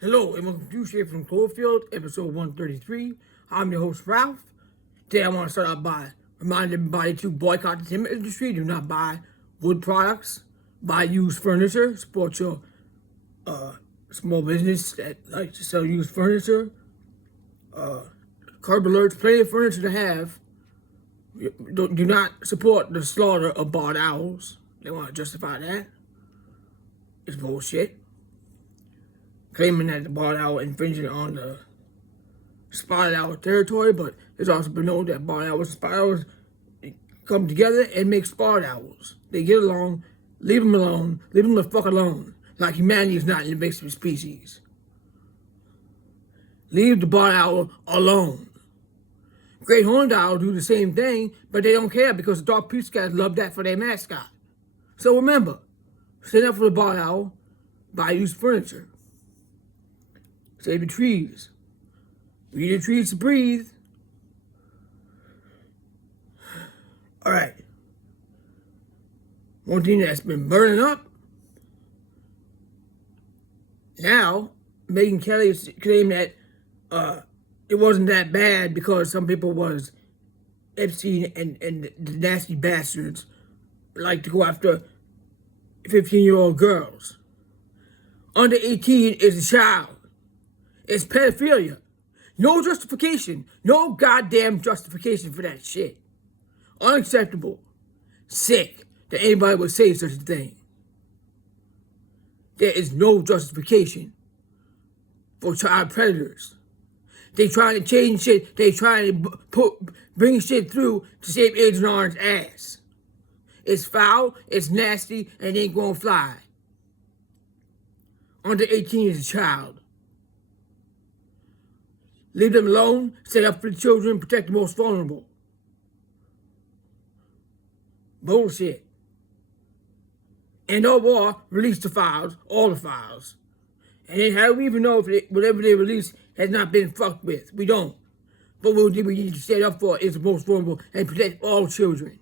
Hello, and welcome to Share from Cloverfield, episode 133. I'm your host, Ralph. Today I want to start out by reminding everybody to boycott the timber industry. Do not buy wood products, buy used furniture, support your small business that likes to sell used furniture. Curb alerts, plenty of furniture to have. Do not support the slaughter of barred owls. They want to justify that. It's bullshit. Claiming that the barred owl infringing on the spotted owl territory, but it's also been known that barred owls and spotted owls come together and make spotted owls. They get along, leave them alone, leave them the fuck alone, like humanity is not an invasive species. Leave the barred owl alone. Great horned owls do the same thing, but they don't care because the dark pussycats love that for their mascot. So remember, stand up for the barred owl, buy used furniture. Save the trees. We need the trees to breathe. All right. One thing that's been burning up. Now, Megyn Kelly claimed that it wasn't that bad because some people was Epstein and the nasty bastards like to go after 15-year-old girls. Under 18 is a child. It's pedophilia. No justification. No goddamn justification for that shit. Unacceptable. Sick that anybody would say such a thing. There is no justification for child predators. They trying to change shit. They trying to bring shit through to save Agent Orange's ass. It's foul, it's nasty, and it ain't gonna fly. Under 18 is a child. Leave them alone, set up for the children, protect the most vulnerable. Bullshit. And no war, release the files, all the files. And then how do we even know if whatever they release has not been fucked with? We don't. But what we need to stand up for is the most vulnerable and protect all children.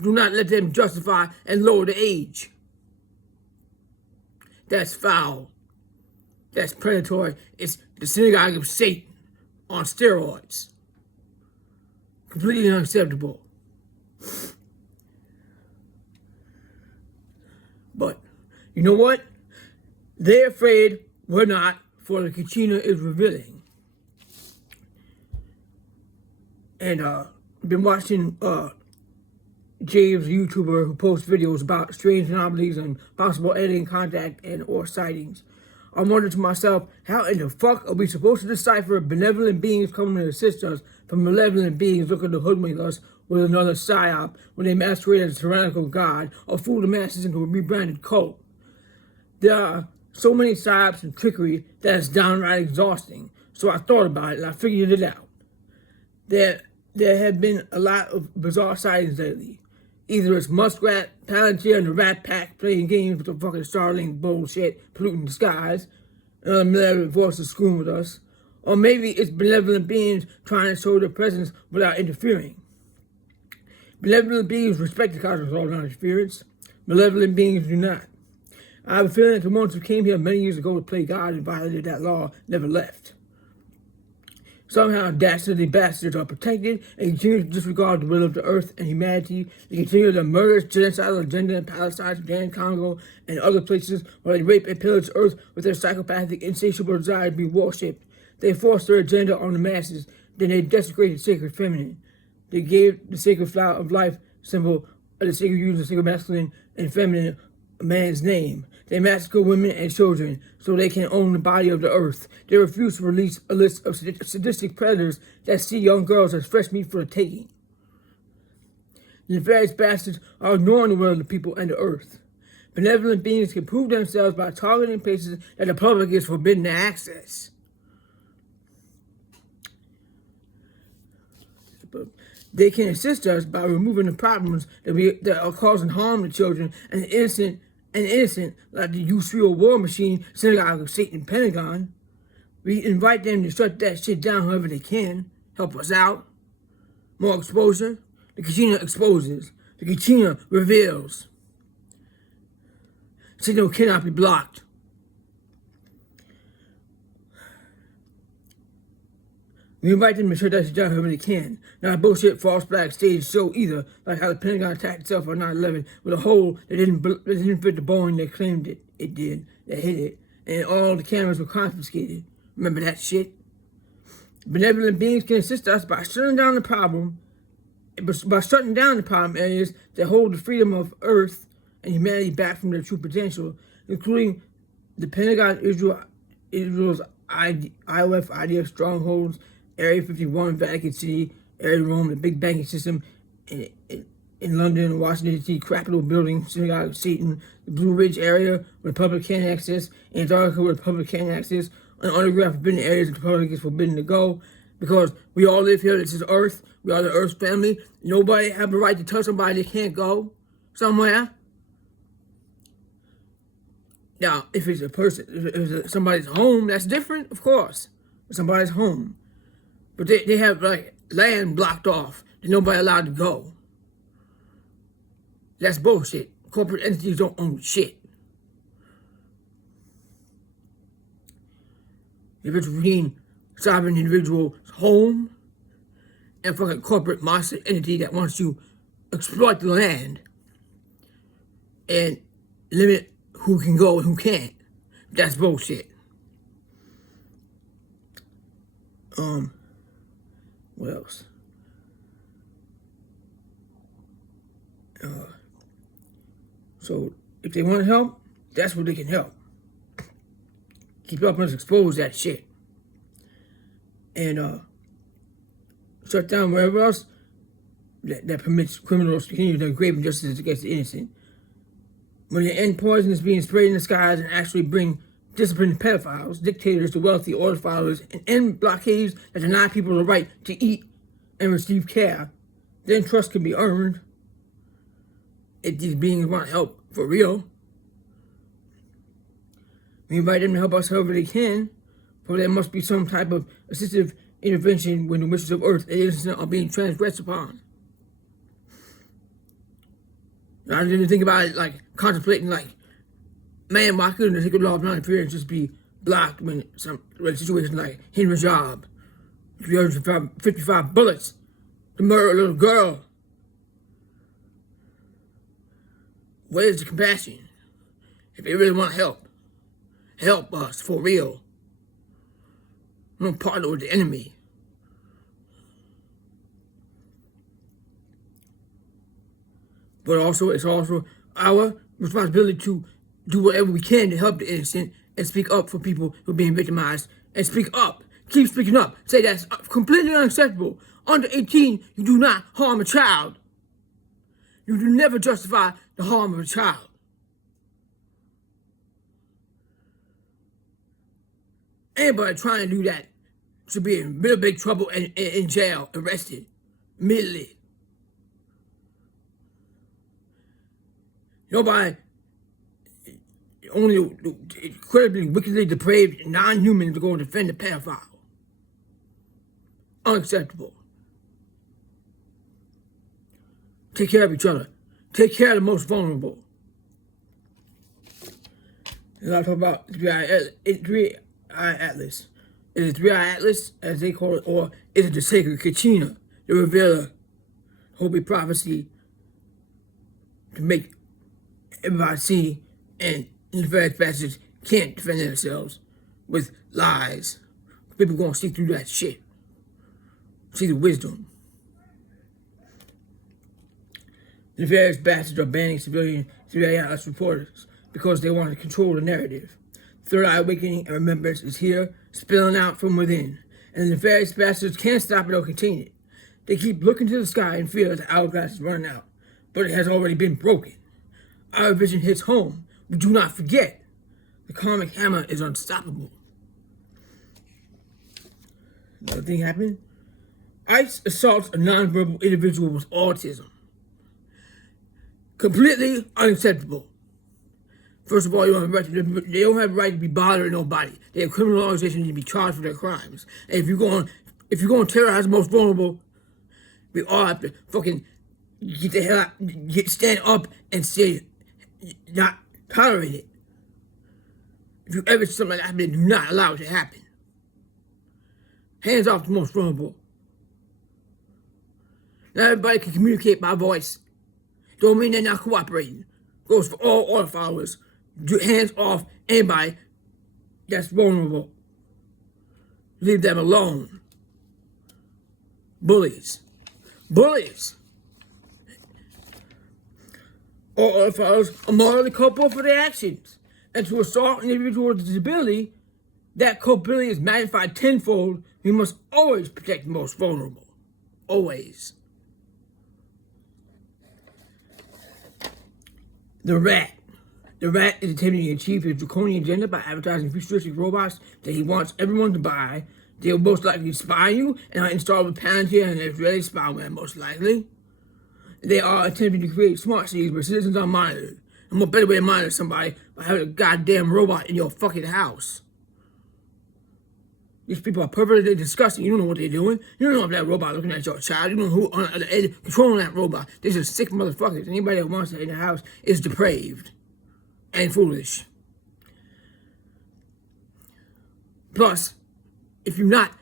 Do not let them justify and lower the age. That's foul. That's predatory. It's the synagogue of Satan on steroids. Completely unacceptable. But you know what? They're afraid we're not, for the Kachina is revealing. And been watching James, a YouTuber who posts videos about strange anomalies and possible alien contact and or sightings. I wondered to myself, how in the fuck are we supposed to decipher benevolent beings coming to assist us from malevolent beings looking to hoodwink us with another psyop when they masquerade as a tyrannical god or fool the masses into a rebranded cult? There are so many psyops and trickery that it's downright exhausting. So I thought about it and I figured it out. There have been a lot of bizarre sightings lately. Either it's Muskrat, Palantir, and the Rat Pack playing games with the fucking Starlink bullshit, polluting the skies, and malevolent voices screwing with us. Or maybe it's benevolent beings trying to show their presence without interfering. Benevolent beings respect the cosmos all non-interference. Malevolent beings do not. I have a feeling that the ones who came here many years ago to play God and violated that law never left. Somehow, dastardly bastards are protected and continue to disregard the will of the earth and humanity. They continue their murderous genocidal agenda in Palestine, Sudan, Congo, and other places where they rape and pillage the earth with their psychopathic, insatiable desire to be worshipped. They force their agenda on the masses. Then they desecrate the sacred feminine. They gave the sacred flower of life symbol of the sacred use of sacred masculine and feminine a man's name. They massacre women and children so they can own the body of the earth. They refuse to release a list of sadistic predators that see young girls as fresh meat for the taking. The nefarious bastards are ignoring the will of the people and the earth. Benevolent beings can prove themselves by targeting places that the public is forbidden to access. They can assist us by removing the problems that are causing harm to children and innocent, like the Israel war machine, synagogue of Satan, Pentagon. We invite them to shut that shit down however they can. Help us out. More exposure. The Kachina exposes. The Kachina reveals. Signal cannot be blocked. We invite them to shut that shit down wherever they can. Not bullshit false flag stage show either, like how the Pentagon attacked itself on 9/11 with a hole that didn't fit the Boeing they claimed it did, that hit it, and all the cameras were confiscated. Remember that shit? Benevolent beings can assist us by shutting down the problem areas that hold the freedom of Earth and humanity back from their true potential, including the Pentagon, Israel's IOF strongholds, Area 51, Vatican City, Area Rome, the big banking system in London, Washington, D.C., Capitol Building, Synagogue of Satan, the Blue Ridge area where the public can't access, Antarctica where the public can't access, and underground forbidden areas the public is forbidden to go, because we all live here. This is Earth. We are the Earth family. Nobody have the right to touch somebody that can't go somewhere. Now, if it's a person, if it's somebody's home, that's different, of course. It's somebody's home. But they have, like, land blocked off that nobody allowed to go. That's bullshit. Corporate entities don't own shit. If it's between sovereign individual's home and fucking corporate monster entity that wants to exploit the land and limit who can go and who can't, that's bullshit. What else? So if they want to help, that's what they can help. Keep helping us expose that shit. And shut down wherever else that permits criminals to continue their grave injustices against the innocent. When you end poison is being sprayed in the skies and actually bring disciplined pedophiles, dictators, the wealthy, order followers, and end blockades that deny people the right to eat and receive care, then trust can be earned if these beings want help for real. We invite them to help us however they can, for there must be some type of assistive intervention when the wishes of Earth and innocent are being transgressed upon. I didn't think about it like contemplating like, man, why couldn't the sacred law of non-interference just be blocked when a situation like Henry Job, 355 bullets to murder a little girl? Where's the compassion? If they really want to help us for real. We don't partner with the enemy. But also, it's also our responsibility to do whatever we can to help the innocent and speak up for people who are being victimized. And speak up. Keep speaking up. Say that's completely unacceptable. Under 18, you do not harm a child. You do never justify the harm of a child. Anybody trying to do that should be in real big trouble and in jail, arrested immediately. Nobody, only incredibly wickedly depraved non-human to go and defend a pedophile. Unacceptable. Take care of each other. Take care of the most vulnerable. And I talk about the 3-eye atlas. Is it 3-eye atlas, as they call it, or is it the sacred Kachina, the revealer, holy prophecy to make everybody see, and nefarious bastards can't defend themselves with lies. People gonna see through that shit. See the wisdom. The nefarious bastards are banning civilian 3-eye atlas reporters because they want to control the narrative. Third eye awakening and remembrance is here, spilling out from within, and the nefarious bastards can't stop it or contain it. They keep looking to the sky and feel that the hourglass is running out, but it has already been broken. Our vision hits home. We do not forget. The karmic hammer is unstoppable. Another thing happened. ICE assaults a nonverbal individual with autism. Completely unacceptable. First of all, they don't have the right to be bothering nobody. They have criminal organizations to be charged for their crimes. And if you're going to terrorize the most vulnerable, we all have to fucking get the hell out, stand up and say, not tolerate it. If you ever see something like that happen, do not allow it to happen. Hands off the most vulnerable. Not everybody can communicate by voice. Don't mean they're not cooperating. Goes for all order followers. Hands off anybody that's vulnerable. Leave them alone. Bullies. Bullies. All order followers are morally culpable for their actions. And to assault an individual with a disability, that culpability is magnified tenfold. We must always protect the most vulnerable. Always. The rat. The rat is attempting to achieve his draconian agenda by advertising futuristic robots that he wants everyone to buy. They'll most likely spy you and are installed with Palantir and Israeli spyware, most likely. They are attempting to create smart cities where citizens are monitored. And what better way to monitor somebody by having a goddamn robot in your fucking house? These people are perfectly disgusting. You don't know what they're doing. You don't know if that robot looking at your child. You don't know who on the other end controlling that robot. They're just sick motherfuckers. Anybody that wants that in the house is depraved and foolish. Plus, if you're not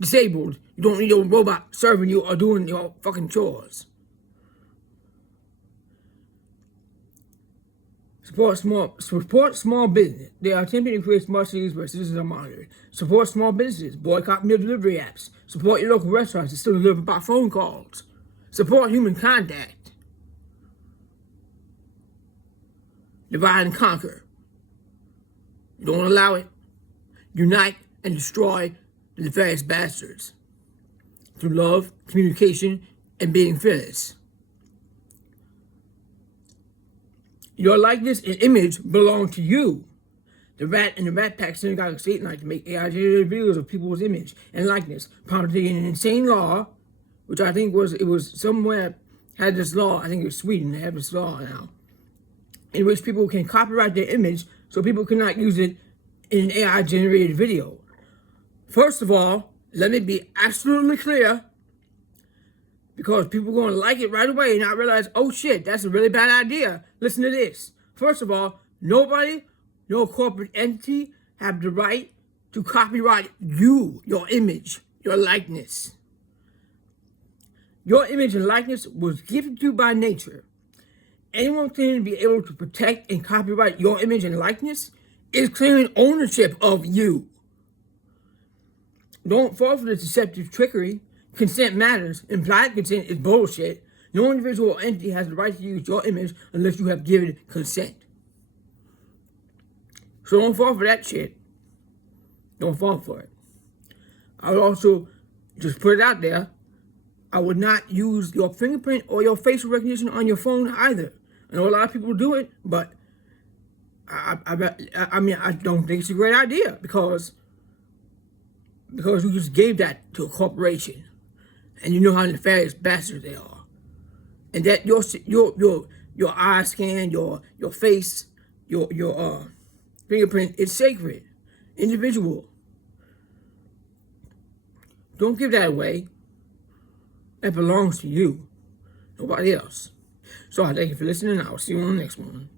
disabled, you don't need a robot serving you or doing your fucking chores. Support small business. They are attempting to create smart cities where citizens are monitored. Support small businesses. Boycott meal delivery apps. Support your local restaurants that still deliver by phone calls. Support human contact. Divide and conquer. Don't allow it. Unite and destroy the nefarious bastards. Through love, communication, and being fearless. Your likeness and image belong to you. The rat and the Rat Pack synagogue state night to make AI-generated videos of people's image and likeness, promulgating an insane law, which I think was somewhere had this law. I think it was Sweden. They have this law now, in which people can copyright their image, so people cannot use it in an AI-generated video. First of all, let me be absolutely clear, because people are going to like it right away and not realize, oh shit, that's a really bad idea. Listen to this. First of all, nobody, no corporate entity have the right to copyright you, your image, your likeness. Your image and likeness was gifted to you by nature. Anyone claiming to be able to protect and copyright your image and likeness is claiming ownership of you. Don't fall for the deceptive trickery. Consent matters. Implied consent is bullshit. No individual or entity has the right to use your image unless you have given consent. So don't fall for that shit. Don't fall for it. I would also just put it out there. I would not use your fingerprint or your facial recognition on your phone either. I know a lot of people do it, but I mean, I don't think it's a great idea because you just gave that to a corporation. And you know how nefarious bastards they are, and that your eye scan, your face, your fingerprint is sacred, individual. Don't give that away. That belongs to you, nobody else. So I thank you for listening. I will see you on the next one.